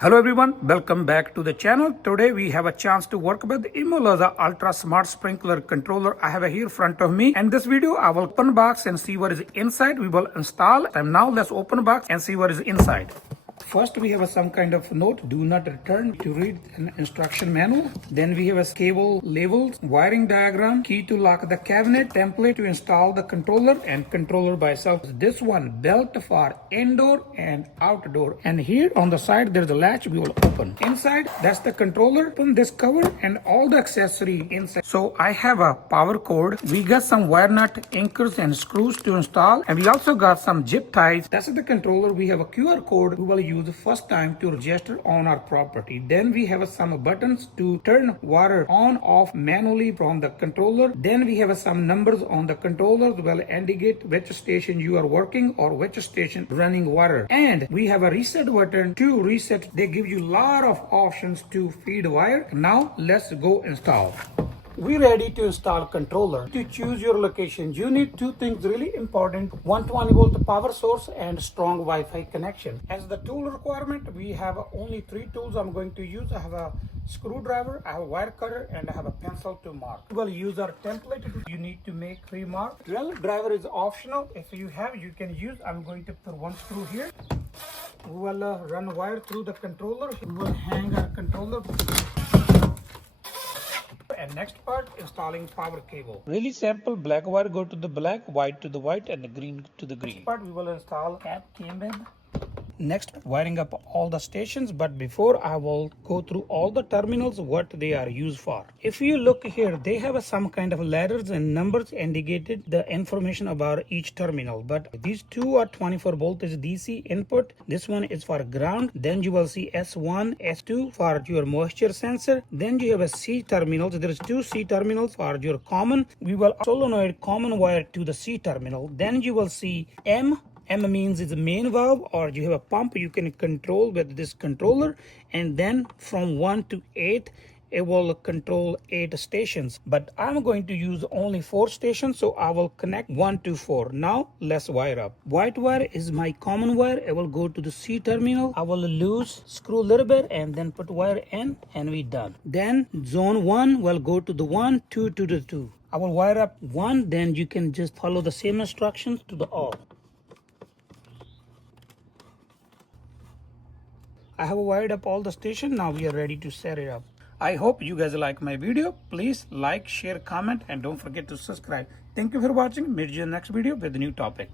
Hello everyone, welcome back to the channel. Today we have a chance to work with Imolaza Ultra Smart Sprinkler Controller. I have it here in front of me. And this video I will open box and see what is inside. We will install. And now let's open box and see what is inside. First, we have some kind of note, do not return, to read an instruction manual. Then we have a cable labels, wiring diagram, key to lock the cabinet, template to install the controller, and controller by itself. This one, belt for indoor and outdoor. And here on the side, there's a latch we will open. Inside, that's the controller. Open this cover and all the accessory inside. So I have a power cord. We got some wire nut, anchors, and screws to install. And we also got some zip ties. That's the controller. We have a QR code we will use the first time to register on our property. Then we have some buttons to turn water on off manually from the controller. Then we have some numbers on the controller will indicate which station you are working or which station running water. And we have a reset button to reset. They give you a lot of options to feed wire. Now let's go install. We're ready to install controller. To choose your location, you need two things really important: 120 volt power source and strong Wi-Fi connection. As the tool requirement, we have only three tools I'm going to use. I have a screwdriver, I have a wire cutter, and I have a pencil to mark. We will use our template. You need to make three marks. Drill driver is optional. If you have, you can use. I'm going to put one screw here. We will run wire through the controller. We will hang our controller. And next part, installing power cable. Really simple. Black wire go to the black, white to the white, and the green to the green. Next part, we will install cap cable. Next, wiring up all the stations, but before I will go through all the terminals, what they are used for. If you look here, they have some kind of letters and numbers indicated the information about each terminal. But these two are 24 voltage DC input. This one is for ground. Then you will see S1, S2 for your moisture sensor. Then you have a C terminals. There is two C terminals for your common. We will solenoid common wire to the C terminal. Then you will see M. M means it's a main valve, or you have a pump you can control with this controller. And then from 1 to 8, it will control 8 stations. But I'm going to use only 4 stations, so I will connect 1 to 4. Now let's wire up. White wire is my common wire. It will go to the C terminal. I will loose, screw a little bit, and then put wire in, and we done. Then zone 1 will go to the 1, 2 to the 2. I will wire up 1, then you can just follow the same instructions to the all. I have wired up all the station. Now we are ready to set it up. I hope you guys like my video. Please like, share, comment, and don't forget to subscribe. Thank you for watching. Meet you in the next video with a new topic.